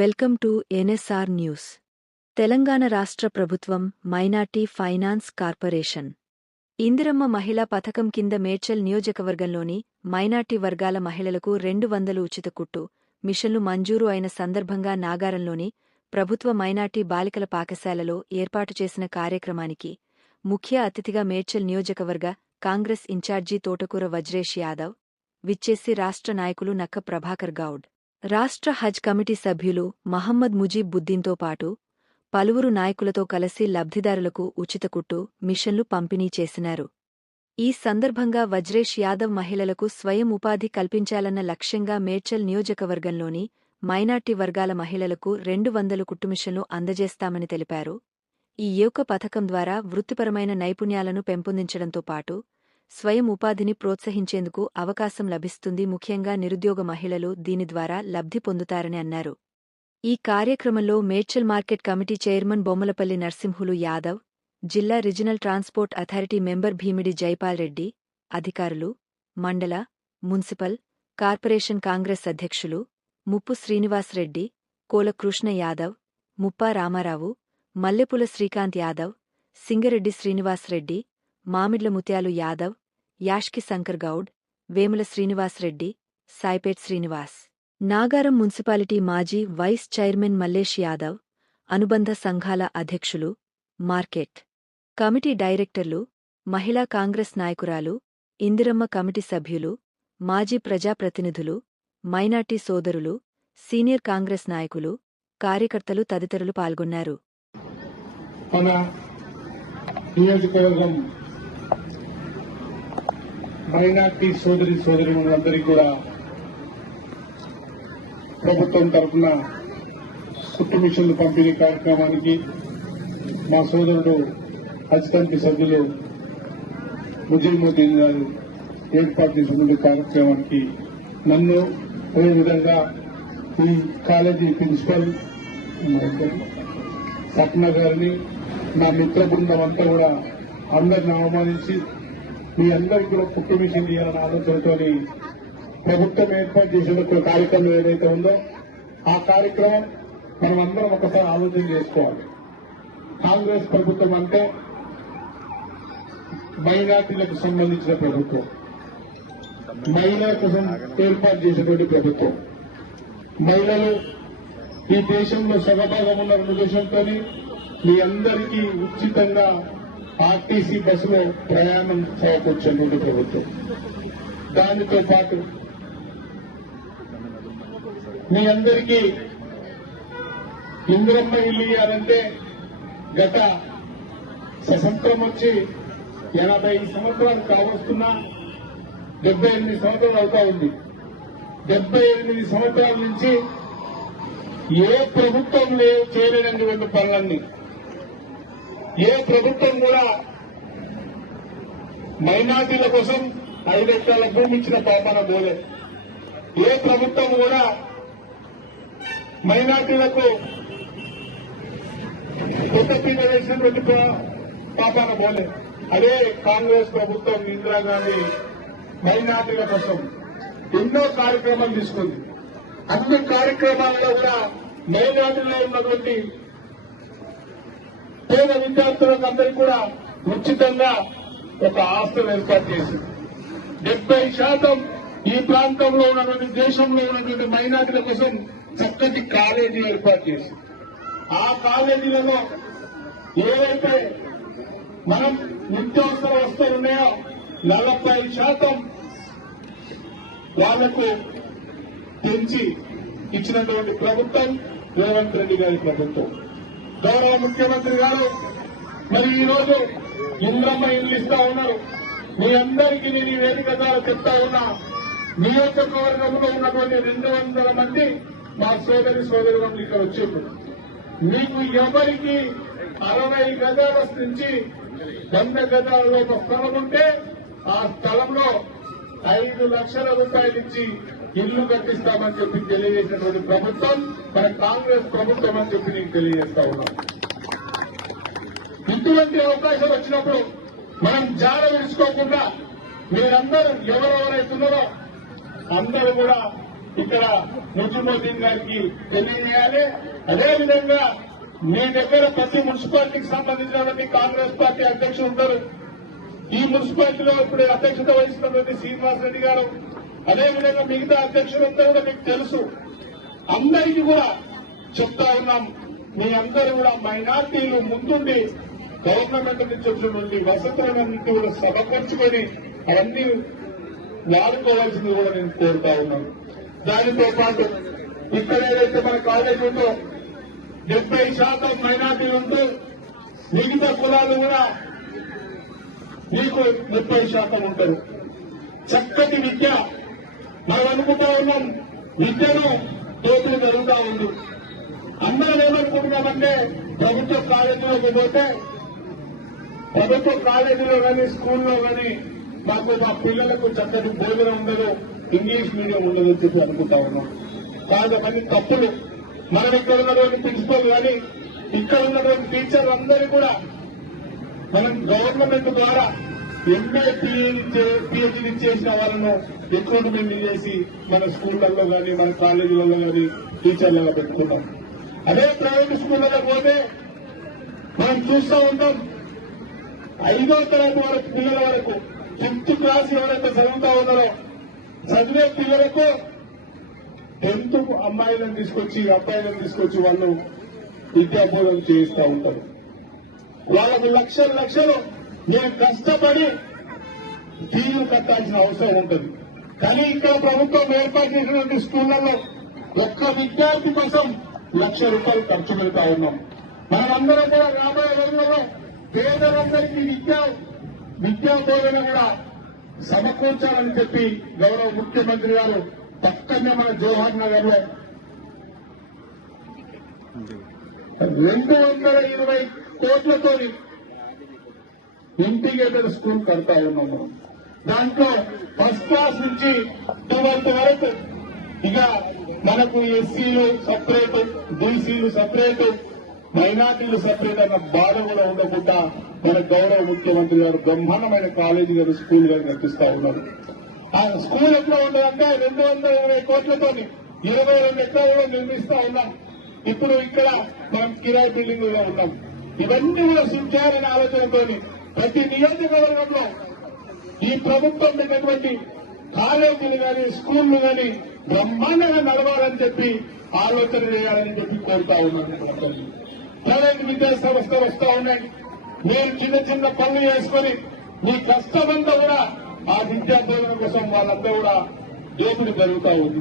Welcome to NSR news. Telangana రాష్ట్ర ప్రభుత్వం minority finance corporation. Indiramma మహిళా పథకం కింద మేడ్చల్ నియోజకవర్గంలోని మైనార్టీ వర్గాల మహిళలకు రెండు వందలు ఉచిత కుట్టు మిషన్లు మంజూరు అయిన సందర్భంగా నాగారంలోని ప్రభుత్వ మైనార్టీ బాలికల పాఠశాలలో ఏర్పాటు చేసిన కార్యక్రమానికి ముఖ్య అతిథిగా మేడ్చల్ నియోజకవర్గ కాంగ్రెస్ ఇన్ఛార్జీ తోటకూర వజ్రేష్ యాదవ్ విచ్చేసి రాష్ట్ర నాయకులు నక్క ప్రభాకర్ గౌడ్. రాష్ట్ర హజ్ కమిటీ సభ్యులు మహమ్మద్ ముజీబ్ బుద్దీన్తో పాటు పలువురు నాయకులతో కలిసి లబ్ధిదారులకు ఉచిత కుట్టు మిషన్లు పంపిణీ చేసినారు. ఈ సందర్భంగా వజ్రేష్ యాదవ్ మహిళలకు స్వయం ఉపాధి కల్పించాలన్న లక్ష్యంగా మేడ్చల్ నియోజకవర్గంలోని మైనార్టీ వర్గాల మహిళలకు రెండు వందలు కుట్టుమిషన్లు అందజేస్తామని తెలిపారు. ఈ యోక పథకం ద్వారా వృత్తిపరమైన నైపుణ్యాలను పెంపొందించడంతో పాటు స్వయం ఉపాధిని ప్రోత్సహించేందుకు అవకాశం లభిస్తుంది. ముఖ్యంగా నిరుద్యోగ మహిళలు దీని ద్వారా లబ్ధి పొందుతారని అన్నారు. ఈ కార్యక్రమంలో Medchal market committee chairman Bommalapalli Narsimhulu Yadav జిల్లా regional transport authority member Bhimidi Jaipal Reddy అధికారులు మండల మున్సిపల్ కార్పొరేషన్ కాంగ్రెస్ అధ్యక్షులు ముప్పు శ్రీనివాస్ రెడ్డి కోల కృష్ణ యాదవ్ ముప్పా రామారావు మల్లెపుల శ్రీకాంత్ యాదవ్ సింగరెడ్డి శ్రీనివాస్ రెడ్డి మామిడ్ల ముత్యాలు యాదవ్ యాష్కి శంకర్ గౌడ్ వేముల శ్రీనివాస్ రెడ్డి సాయిపేట్ శ్రీనివాస్. నాగారం మున్సిపాలిటీ మాజీ వైస్ చైర్మన్ మల్లేష్ యాదవ్ అనుబంధ సంఘాల అధ్యక్షులు మార్కెట్ కమిటీ డైరెక్టర్లు మహిళా కాంగ్రెస్ నాయకురాలు ఇందిరమ్మ కమిటీ సభ్యులు మాజీ ప్రజాప్రతినిధులు మైనార్టీ సోదరులు సీనియర్ కాంగ్రెస్ నాయకులు కార్యకర్తలు తదితరులు పాల్గొన్నారు. మన నియోజకవర్గం మైనార్టీ సోదరి సోదరి కూడా ప్రభుత్వం తరఫున కుట్టు మిషన్లు పంపిణీ కార్యక్రమానికి మా సోదరుడు హజ్ కమిటీ సభ్యులు ముజీముద్దీన్ గారు ఏర్పాటు చేసిన కార్యక్రమానికి నన్ను అదేవిధంగా ఈ కాలేజీ ప్రిన్సిపల్ సప్న గారిని నా మిత్ర బృందం అంతా కూడా అందరిని అవమానించి మీ అందరికీ కూడా కుట్టు మిషన్ ఇవ్వాలన్న ఆలోచనతోని ప్రభుత్వం ఏర్పాటు చేసిన కార్యక్రమం ఏదైతే ఉందో ఆ కార్యక్రమం మనం అందరం ఒకసారి ఆలోచన చేసుకోవాలి. కాంగ్రెస్ ప్రభుత్వం అంటే మైనార్టీలకు సంబంధించిన ప్రభుత్వం. మహిళల కోసం ఏర్పాటు చేసినటువంటి ప్రభుత్వం. మహిళలు ఈ దేశంలో సగభాగం ఉన్న ఉద్దేశంతో మీ అందరికీ ఉచితంగా ఆర్టీసీ బస్సులో ప్రయాణం సమకూర్చినటువంటి ప్రభుత్వం. దానితో పాటు మీ అందరికీ ఇంద్రమ్మ ఇల్లు ఇవ్వాలంటే గత స్వతంత్రం వచ్చి ఎనభై సంవత్సరాలు కావస్తున్నా డెబ్బై ఎనిమిది సంవత్సరాలు అవుతా ఉంది. డెబ్బై ఎనిమిది సంవత్సరాల నుంచి ఏ ప్రభుత్వం లేవు చేయలేనటువంటి పనులన్నీ. ఏ ప్రభుత్వం కూడా మైనార్టీల కోసం ఐదు ఎకరాల భూమి ఇచ్చిన పాపన పోలే. ఏ ప్రభుత్వం కూడా మైనార్టీలకు కొత్త పీట వేసినటువంటి పాపన పాపాన పోలే. అదే కాంగ్రెస్ ప్రభుత్వం ఇందిరాగాంధీ మైనార్టీల కోసం ఎన్నో కార్యక్రమాలు తీసుకుంది. అన్ని కార్యక్రమాల్లో కూడా మైనార్టీలో ఉన్నటువంటి పేద విద్యార్థులకు అందరికీ కూడా ఉచితంగా ఒక ఆస్తులు ఏర్పాటు చేసింది. డెబ్బై శాతం ఈ ప్రాంతంలో ఉన్నటువంటి దేశంలో ఉన్నటువంటి మైనార్టీల కోసం చక్కటి కాలేజీ ఏర్పాటు చేసింది. ఆ కాలేజీలలో ఏవైతే మనం నిత్యావసర వస్తువులు ఉన్నాయో నలభై శాతం వాళ్ళకు పెంచి ఇచ్చినటువంటి ప్రభుత్వం రేవంత్ రెడ్డి గారి ప్రభుత్వం. గౌరవ ముఖ్యమంత్రి గారు మరి ఈ రోజు ఇంద్రమ్మ ఇల్లు ఇస్తా ఉన్నారు. మీ అందరికీ నేను ఈ వేదిక ద్వారా చెప్తా ఉన్నా నియోజకవర్గంలో ఉన్నటువంటి రెండు వందల మంది మా సోదరి సోదరులు ఇక్కడ వచ్చేప్పుడు. మీకు ఎవరికి అరవై గజాల నుంచి వంద గజాలలో ఒక స్థలం ఉంటే ఆ స్థలంలో ఐదు లక్షల రూపాయలు ఇచ్చి ఇల్లు కట్టిస్తామని చెప్పి తెలియజేసినటువంటి ప్రభుత్వం మన కాంగ్రెస్ ప్రభుత్వం అని చెప్పి నేను తెలియజేస్తా ఉన్నాను ఇటువంటి అవకాశం వచ్చినప్పుడు మనం జాడ విడుచుకోకుండా మీరందరూ ఎవరెవరైతున్నారో అందరూ కూడా ఇక్కడ నజీముద్దీన్ గారికి తెలియజేయాలి. అదేవిధంగా మీ దగ్గర ప్రతి మున్సిపాలిటీకి సంబంధించినటువంటి కాంగ్రెస్ పార్టీ అధ్యక్షులు ఉంటారు. ఈ మున్సిపాలిటీలో ఇప్పుడు అధ్యక్షత వహిస్తున్నటువంటి శ్రీనివాస్ రెడ్డి గారు అదేవిధంగా మిగతా అధ్యక్షులంతా కూడా మీకు తెలుసు. అందరికీ కూడా చెప్తా ఉన్నాం. మీ అందరూ కూడా మైనార్టీలు ముందుండి గవర్నమెంట్ నుంచి వచ్చినటువంటి వసతులను కూడా సమకూర్చుకొని అవన్నీ వాడుకోవాల్సింది కూడా నేను కోరుతా ఉన్నాను. దానితో పాటు ఇక్కడ ఏదైతే మన కాలేజ్ ఉందో డెబ్బై శాతం మైనార్టీలు ఉంటూ మిగతా కులాలు కూడా మీకు ముప్పై శాతం ఉంటారు. చక్కటి విద్య మనం అనుకుంటా ఉన్నాం విద్యను దోపిడీ జరుగుతా ఉంది అందరం ఏమనుకుంటున్నామంటే ప్రభుత్వ కాలేజీలోకి పోతే ప్రభుత్వ కాలేజీలో కానీ స్కూల్లో కానీ మాకు మా పిల్లలకు చక్కటి భోజనం ఉండదు ఇంగ్లీష్ మీడియం ఉండదు అని చెప్పి అనుకుంటా ఉన్నాం. కాదు అవన్నీ తప్పులు. మనం ఇక్కడ ఉన్నటువంటి ప్రిన్సిపల్ కానీ ఇక్కడ ఉన్నటువంటి టీచర్లు అందరూ కూడా మనం గవర్నమెంట్ ద్వారా ఎంఏ పిహెచ్డీ చేసిన వాళ్ళను రిక్రూట్మెంట్ చేసి మన స్కూళ్ళలో కానీ మన కాలేజీలలో కానీ టీచర్లలో పెట్టుకున్నాం. అదే ప్రైవేట్ స్కూళ్ళలో పోతే మనం చూస్తూ ఉంటాం. ఐదో తరగతి వరకు పిల్లల వరకు ఫిఫ్త్ క్లాస్ ఎవరైతే చదువుతా ఉన్నారో చదివే పిల్లలకు టెన్త్ అమ్మాయిలను తీసుకొచ్చి అబ్బాయిలను తీసుకొచ్చి వాళ్ళు విద్యాబోధన చేయిస్తూ ఉంటారు. వాళ్ళకు లక్షలు లక్షలు నేను కష్టపడి ఫీజులు కట్టాల్సిన అవసరం ఉంటుంది. కానీ ఇక్కడ ప్రభుత్వం ఏర్పాటు చేసినటువంటి స్కూళ్ళలో ఒక్క విద్యార్థి కోసం లక్ష రూపాయలు ఖర్చు పెడతా ఉన్నాం. మనమందరం కూడా రాబోయే రోజులలో పేదలందరికీ విద్యా విద్యా బోధన కూడా సమకూర్చాలని చెప్పి గౌరవ ముఖ్యమంత్రి గారు పక్కనే మన జవహర్ నగర్లో రెండు వందల ఇరవై కోట్లతో ఇంటిగ్రేటెడ్ స్కూల్ కడతా ఉన్నాము దాంట్లో ఫస్ట్ క్లాస్ నుంచి ట్వెల్త్ వరకు. ఇక మనకు ఎస్సీలు సపరేట్ బీసీలు సపరేట్ మైనార్టీలు సపరేట్ అన్న బాధ కూడా ఉండకుండా మన గౌరవ ముఖ్యమంత్రి గారు బ్రహ్మాండమైన కాలేజీ గారు స్కూల్ గారు నడిపిస్తా ఉన్నారు. ఆ స్కూల్ ఎట్లా ఉంటుందంటే రెండు వందల ఇరవై కోట్లతో ఇరవై రెండు ఎకరాలు నిర్మిస్తా ఉన్నాం. ఇప్పుడు ఇక్కడ మనం కిరాయి బిల్డింగ్లో ఉన్నాం. ఇవన్నీ కూడా సుంచారనే ఆలోచనతో ప్రతి నియోజకవర్గంలో ఈ ప్రభుత్వం పెట్టినటువంటి కాలేజీలు కానీ స్కూళ్ళు కానీ బ్రహ్మాండంగా నడవాలని చెప్పి ఆలోచన చేయాలని చెప్పి కోరుతా ఉన్నాను ప్రైవేట్ విద్యా సంస్థలు వస్తా ఉన్నాయి. మీరు చిన్న చిన్న పనులు చేసుకుని మీ కష్టమంతా కూడా ఆ విద్యా కోసం వాళ్ళంతా కూడా దోపిడి జరుగుతా ఉంది.